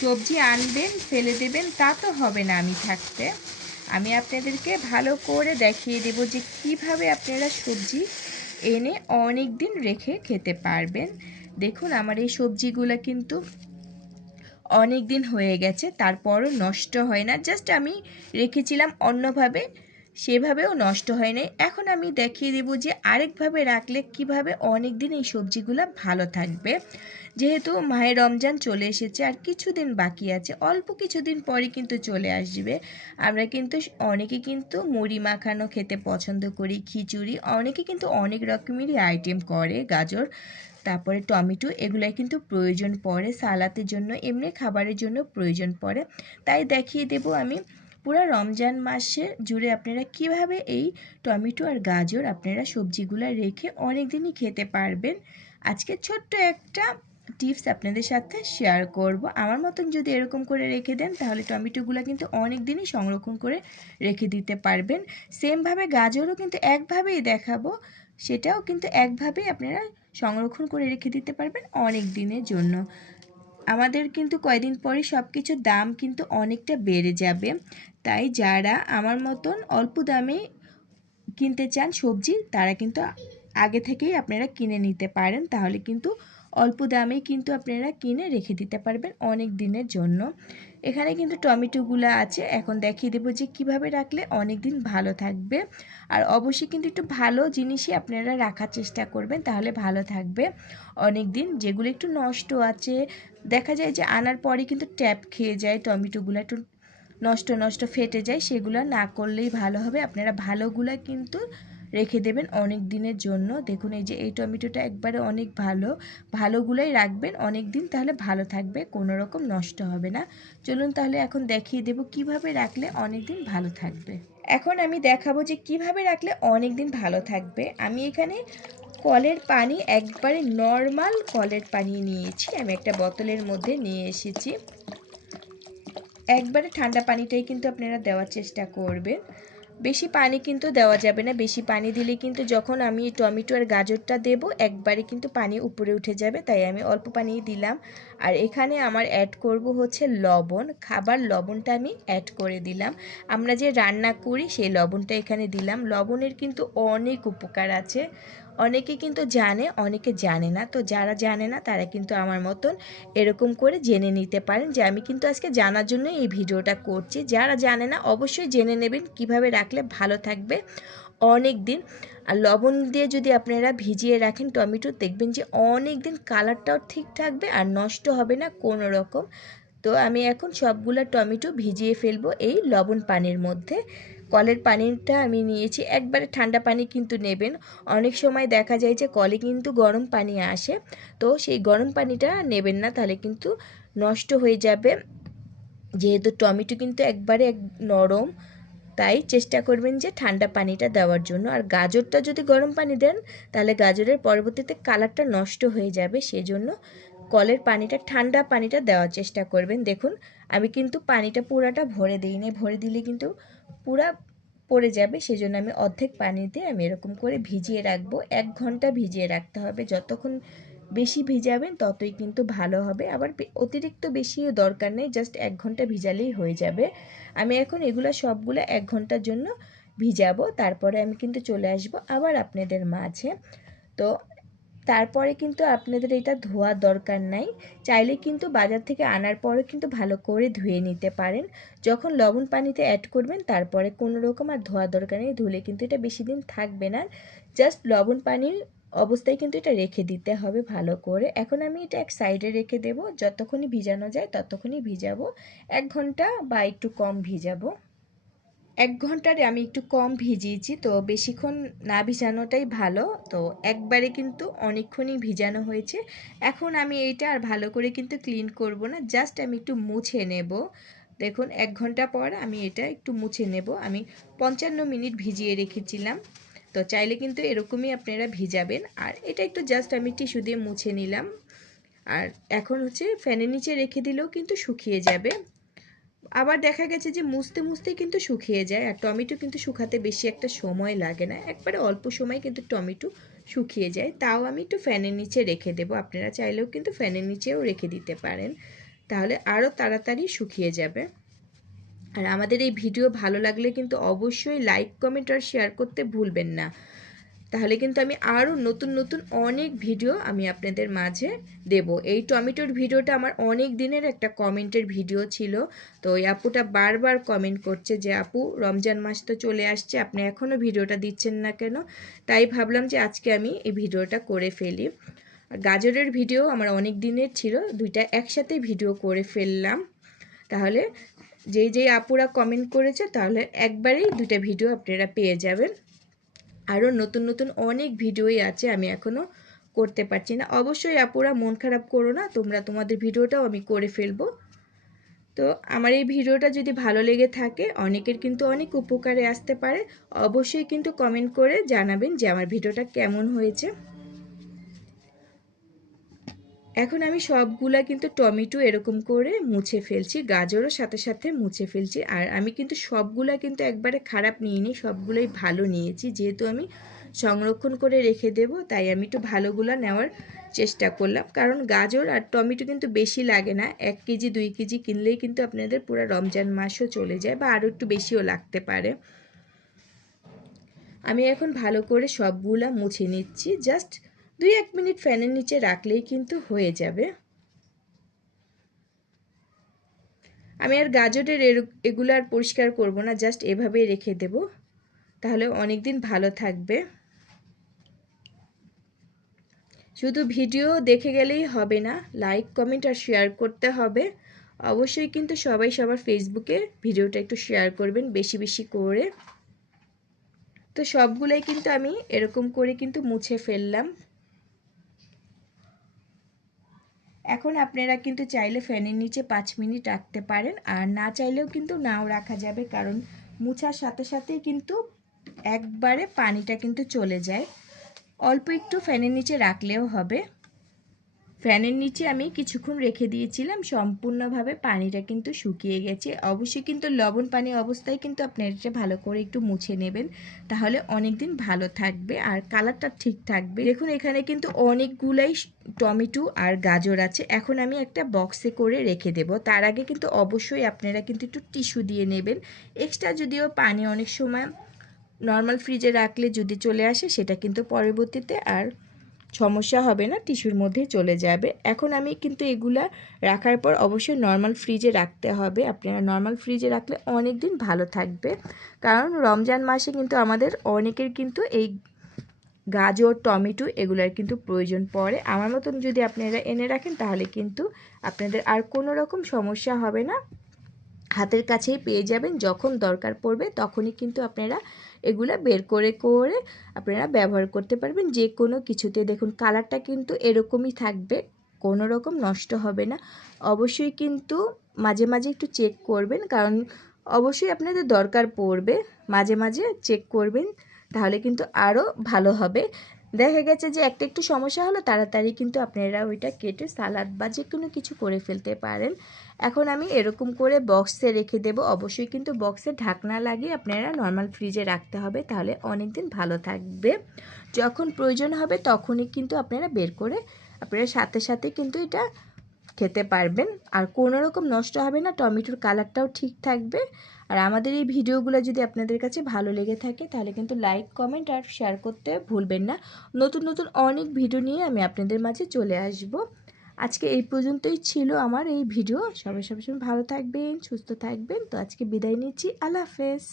সবজি আনবেন ফেলে দেবেন তা তো হবে না আমি থাকতে। আমি আপনাদেরকে ভালো করে দেখিয়ে দেব যে কিভাবে আপনারা সবজি এনে অনেক দিন রেখে খেতে পারবেন। দেখুন আমার এই সবজিগুলো কিন্তু অনেক দিন হয়ে গেছে, তারপরও নষ্ট হয় না। জাস্ট আমি রেখেছিলাম অন্যভাবে, সেভাবেও নষ্ট হয় নাই। এখন আমি দেখিয়ে দেব যে আরেকভাবে রাখলে কিভাবে অনেক দিন এই সবজিগুলো ভালো থাকবে। যেহেতু মাহে রমজান চলে এসেছে আর কিছুদিন বাকি আছে, অল্প কিছুদিন পরে কিন্তু চলে আসবে। আমরা কিন্তু অনেকে কিন্তু মুড়ি মাখানো খেতে পছন্দ করি, খিচুড়ি, অনেকে কিন্তু অনেক রকমেরই আইটেম করে, গাজর তারপরে টমেটো এগুলাই কিন্তু প্রয়োজন পড়ে সালাতের জন্য, এমনি খাবারের জন্য প্রয়োজন পড়ে। তাই দেখিয়ে দেব আমি পুরো রমজান মাসে জুড়ে আপনারা কিভাবে এই টমেটো আর গাজর আপনারা সবজিগুলো রেখে অনেক দিনই খেতে পারবেন। আজকে ছোট্ট একটা টিপস আপনাদের সাথে শেয়ার করব। আমার মতন যদি এরকম করে রেখে দেন তাহলে টমেটোগুলো কিন্তু অনেক দিনই সংরক্ষণ করে রেখে দিতে পারবেন। সেমভাবে গাজরও কিন্তু একভাবেই দেখাবো, সেটাও কিন্তু একভাবেই আপনারা সংরক্ষণ করে রেখে দিতে পারবেন অনেক দিনের জন্য। আমাদের কিন্তু কয়দিন পরে সব কিছুর দাম কিন্তু অনেকটা বেড়ে যাবে, তাই যারা আমার মতন অল্প দামে কিনতে চান সবজি তারা কিন্তু আগে থেকেই আপনারা কিনে নিতে পারেন, তাহলে কিন্তু অল্প দামে কিন্তু আপনারা কিনে রেখে দিতে পারবেন অনেক দিনের জন্য। এখানে কিন্তু টমেটোগুলো আছে, এখন দেখিয়ে দেবো যে কিভাবে রাখলে অনেক দিন ভালো থাকবে। আর অবশ্যই কিন্তু একটু ভালো জিনিসই আপনারা রাখার চেষ্টা করবেন, তাহলে ভালো থাকবে অনেক দিন। যেগুলো একটু নষ্ট আছে, দেখা যায় যে আনার পরে কিন্তু ট্যাপ খেয়ে যায়, টমেটোগুলো একটু নষ্ট নষ্ট ফেটে যায়, সেগুলো না করলেই ভালো হবে। আপনারা ভালোগুলো কিন্তু রেখে দেবেন অনেক দিনের জন্য। দেখুন এই যে এই টমেটোটা একবারে অনেক ভালো, ভালোগুলোই রাখবেন অনেক দিন, তাহলে ভালো থাকবে, কোনো রকম নষ্ট হবে না। চলুন তাহলে এখন দেখিয়ে দেব কিভাবে রাখলে অনেক দিন ভালো থাকবে। এখন আমি দেখাবো যে কিভাবে রাখলে অনেক দিন ভালো থাকবে। আমি এখানে কলের পানি, একবারে নর্মাল কলের পানি নিয়েছি, আমি একটা বোতলের মধ্যে নিয়ে এসেছি। একবারে ঠান্ডা পানিটাই কিন্তু আপনারা দেওয়ার চেষ্টা করবেন, বেশি পানি কিন্তু দেওয়া যাবে না। বেশি পানি দিলে কিন্তু যখন আমি টমেটো আর গাজরটা দেব একবারে কিন্তু পানি উপরে উঠে যাবে, তাই আমি অল্প পানি দিলাম। আর এখানে আমার অ্যাড করব হচ্ছে লবণ, খাবার লবণটা আমি অ্যাড করে দিলাম। আমরা যে রান্না করি সেই লবণটা এখানে দিলাম। লবণের কিন্তু অনেক উপকার আছে, অনেকে কিন্তু জানে অনেকে জানে না। তো যারা জানে না তারা কিন্তু আমার মতন এরকম করে জেনে নিতে পারেন, যে আমি কিন্তু আজকে জানার জন্য এই ভিডিওটা করছি। যারা জানে না অবশ্যই জেনে নেবেন কিভাবে রাখলে ভালো থাকবে অনেক দিন। আর লবণ দিয়ে যদি আপনারা ভিজিয়ে রাখেন টমেটো, দেখবেন যে অনেক দিন কালারটাও ঠিক থাকবে আর নষ্ট হবে না কোনো রকম। তো আমি এখন সবগুলো টমেটো ভিজিয়ে ফেলবো এই লবণ পানির মধ্যে। কলের পানিটা আমি নিয়েছি, একবারে ঠান্ডা পানি কিন্তু নেবেন। অনেক সময় দেখা যায় যে কলে কিন্তু গরম পানি আসে, তো সেই গরম পানিটা নেবেন না, তাহলে কিন্তু নষ্ট হয়ে যাবে। যেহেতু টমেটো কিন্তু একবারে নরম, তাই চেষ্টা করবেন যে ঠান্ডা পানিটা দেওয়ার জন্য। আর গাজরটা যদি গরম পানি দেন তাহলে গাজরের পরবর্তীতে কালারটা নষ্ট হয়ে যাবে, সেজন্য কলের পানিটা, ঠান্ডা পানিটা দেওয়ার চেষ্টা করবেন। দেখুন আমি কিন্তু পানিটা পুরাটা ভরে দিইনি, ভরে দিলে কিন্তু পুরা পড়ে যাবে, সেজন্য আমি অর্ধেক পানিতে আমি এরকম করে ভিজিয়ে রাখবো। 1 ঘন্টা ভিজিয়ে রাখতে হবে, যতক্ষণ বেশি ভিজাবেন ততই কিন্তু ভালো হবে। আবার অতিরিক্ত বেশিও দরকার নেই, জাস্ট 1 ঘন্টা ভিজালেই হয়ে যাবে। আমি এখন এগুলো সবগুলো 1 ঘন্টার জন্য ভিজাবো, তারপরে আমি কিন্তু চলে আসব আবার আপনাদের মাঝে। তো তারপরে কিন্তু আপনাদের এটা ধোয়ার দরকার নাই, চাইলে কিন্তু বাজার থেকে আনার পরে কিন্তু ভালো করে ধুয়ে নিতে পারেন। যখন লবণ পানিতে অ্যাড করবেন তারপরে কোনো রকম আর ধোয়ার দরকার নেই, ধুলে কিন্তু এটা বেশি দিন থাকবে না। জাস্ট লবণ পানির অবস্থায় কিন্তু এটা রেখে দিতে হবে ভালো করে। এখন আমি এটা এক সাইডে রেখে দেব, যতক্ষণই ভিজানো যায় ততক্ষণই ভিজাবো। 1 ঘন্টা বা একটু কম ভিজাবো। 1 ঘন্টারে আমি একটু কম ভিজিয়েছি, তো বেশিক্ষণ না ভিজানোটাই ভালো। তো একবারে কিন্তু অনেকক্ষণই ভিজানো হয়েছে। এখন আমি এইটা আর ভালো করে কিন্তু ক্লিন করব না, জাস্ট আমি একটু মুছে নেব। দেখুন 1 ঘন্টা পর আমি এটা একটু মুছে নেব। আমি 55 মিনিট ভিজিয়ে রেখেছিলাম, তো চাইলে কিন্তু এরকমই আপনারা ভিজাবেন। আর এটা একটু জাস্ট আমি টিস্যু দিয়ে মুছে নিলাম। আর এখন হচ্ছে ফ্যানের নিচে রেখে দিলেও কিন্তু শুকিয়ে যাবে। আবার দেখা গেছে যে মুছতে মুছতেই কিন্তু শুকিয়ে যায়। আর টমেটো কিন্তু শুকাতে বেশি একটা সময় লাগে না, একবারে অল্প সময় কিন্তু টমেটো শুকিয়ে যায়। তাও আমি একটু ফ্যানের নিচে রেখে দেবো, আপনারা চাইলেও কিন্তু ফ্যানের নিচেও রেখে দিতে পারেন। তাহলে আরও তাড়াতাড়ি শুকিয়ে যাবে। আর আমাদের এই ভিডিও ভালো লাগলে কিন্তু অবশ্যই লাইক কমেন্ট আর শেয়ার করতে ভুলবেন না, তাহলে কিন্তু আমি আরও নতুন নতুন অনেক ভিডিও আমি আপনাদের মাঝে দেব। এই টমেটোর ভিডিওটা আমার অনেক দিনের একটা কমেন্টের ভিডিও ছিল, তো ওই আপুটা বারবার কমেন্ট করছে যে আপু রমজান মাস তো চলে আসছে, আপনি এখনও ভিডিওটা দিচ্ছেন না কেন। তাই ভাবলাম যে আজকে আমি এই ভিডিওটা করে ফেলি। আর গাজরের ভিডিও আমার অনেক দিনের ছিল, দুইটা একসাথে ভিডিও করে ফেললাম। তাহলে যেই আপুরা কমেন্ট করেছে তাহলে একবারেই দুইটা ভিডিও আপনারা পেয়ে যাবেন। আরও নতুন নতুন অনেক ভিডিওই আছে, আমি এখনও করতে পারছি না। অবশ্যই আপুরা মন খারাপ করো না, তোমাদের ভিডিওটাও আমি করে ফেলবো। তো আমার এই ভিডিওটা যদি ভালো লেগে থাকে, অনেকের কিন্তু অনেক উপকারে আসতে পারে, অবশ্যই কিন্তু কমেন্ট করে জানাবেন যে আমার ভিডিওটা কেমন হয়েছে। এখন আমি সবগুলা কিন্তু টমেটো এরকম করে মুছে ফেলছি, গাজরও সাথে সাথে মুছে ফেলছি। আর আমি কিন্তু সবগুলা কিন্তু একবারে খারাপ নিইনি, সবগুলোই ভালো নিয়েছি, যেহেতু আমি সংরক্ষণ করে রেখে দেব তাই আমি একটু ভালোগুলা নেওয়ার চেষ্টা করলাম। কারণ গাজর আর টমেটো কিন্তু বেশি লাগে না, 1 কেজি 2 কেজি কিনলেই কিন্তু আপনাদের পুরো রমজান মাসও চলে যায়, বা আরও একটু বেশিও লাগতে পারে। আমি এখন ভালো করে সবগুলা মুছে নিচ্ছি, জাস্ট 2-1 মিনিট ফ্যানের নিচে রাখলেই কিন্তু হয়ে যাবে। আমি আর গাজরের এগুলো আর পরিষ্কার করব না, জাস্ট এভাবেই রেখে দেব, তাহলে অনেক দিন ভালো থাকবে। শুধু ভিডিও দেখে গেলেই হবে না, লাইক কমেন্ট আর শেয়ার করতে হবে। অবশ্যই কিন্তু সবাই সবার ফেসবুকে ভিডিওটা একটু শেয়ার করবেন বেশি বেশি করে। তো সবগুলাই কিন্তু আমি এরকম করে কিন্তু মুছে ফেললাম। এখন আপনারা কিন্তু চাইলে ফ্যানের নিচে 5 মিনিট রাখতে পারেন, আর না চাইলেও কিন্তু নাও রাখা যাবে, কারণ মুছার সাথে সাথেই কিন্তু একবারে পানিটা কিন্তু চলে যায়। অল্প একটু ফ্যানের নিচে রাখলেও হবে। ফ্যানের নিচে আমি কিছুক্ষণ রেখে দিয়েছিলাম, সম্পূর্ণভাবে পানিটা কিন্তু শুকিয়ে গেছে। অবশ্যই কিন্তু লবণ পানি অবস্থায় কিন্তু আপনারা এটা ভালো করে একটু মুছে নেবেন, তাহলে অনেক দিন ভালো থাকবে আর কালারটা ঠিক থাকবে। দেখুন এখানে কিন্তু অনেকগুলাই টমেটো আর গাজর আছে। এখন আমি একটা বক্সে করে রেখে দেব, তার আগে কিন্তু অবশ্যই আপনারা কিন্তু একটু টিস্যু দিয়ে নেবেন। এক্সট্রা যদিও পানি অনেক সময় নর্মাল ফ্রিজে রাখলে যদি চলে আসে, সেটা কিন্তু পরবর্তীতে আর সমস্যা হবে না, টিস্যুর মধ্যে চলে যাবে। এখন আমি কিন্তু এগুলা রাখার পর অবশ্যই নর্মাল ফ্রিজে রাখতে হবে। আপনারা নর্মাল ফ্রিজে রাখলে অনেক দিন ভালো থাকবে, কারণ রমজান মাসে কিন্তু আমাদের অনেকের কিন্তু এই গাজর টমেটো এগুলার কিন্তু প্রয়োজন পড়ে। আমার মতন যদি আপনারা এনে রাখেন তাহলে কিন্তু আপনাদের আর কোনো রকম সমস্যা হবে না, হাতের কাছেই পেয়ে যাবেন। যখন দরকার পড়বে তখনই কিন্তু আপনারা এগুলা বের করে করে আপনারা ব্যবহার করতে পারবেন যে কোনো কিছুতে। দেখুন কালারটা কিন্তু এরকমই থাকবে, কোনো রকম নষ্ট হবে না। অবশ্যই কিন্তু মাঝে মাঝে একটু চেক করবেন, কারণ অবশ্যই আপনাদের দরকার পড়বে, মাঝে মাঝে চেক করবেন, তাহলে কিন্তু আরও ভালো হবে। দেখা গেছে যে একটা একটু সমস্যা হলো, তাড়াতাড়ি কিন্তু আপনারা ওইটা কেটে সালাদ বা যে কোনো কিছু করে ফেলতে পারেন। এখন আমি এরকম করে বক্সে রেখে দেব। অবশ্যই কিন্তু বক্সে ঢাকনা লাগিয়ে আপনারা নর্মাল ফ্রিজে রাখতে হবে, তাহলে অনেক দিন ভালো থাকবে। যখন প্রয়োজন হবে তখনই কিন্তু আপনারা বের করে আপনারা সাথে সাথে কিন্তু এটা খেতে পারবেন, আর কোনো রকম নষ্ট হবে না, টমেটোর কালারটাও ঠিক থাকবে। আর আমাদের এই ভিডিওগুলো যদি আপনাদের কাছে ভালো লেগে থাকে তাহলে কিন্তু লাইক কমেন্ট আর শেয়ার করতে ভুলবেন না। নতুন নতুন অনেক ভিডিও নিয়ে আমি আপনাদের মাঝে চলে আসব। আজকে এই পর্যন্তই ছিল আমার এই ভিডিও। সবাই ভালো থাকবেন, সুস্থ থাকবেন। তো আজকে বিদায় নিচ্ছি, আল্লাহ হাফেজ।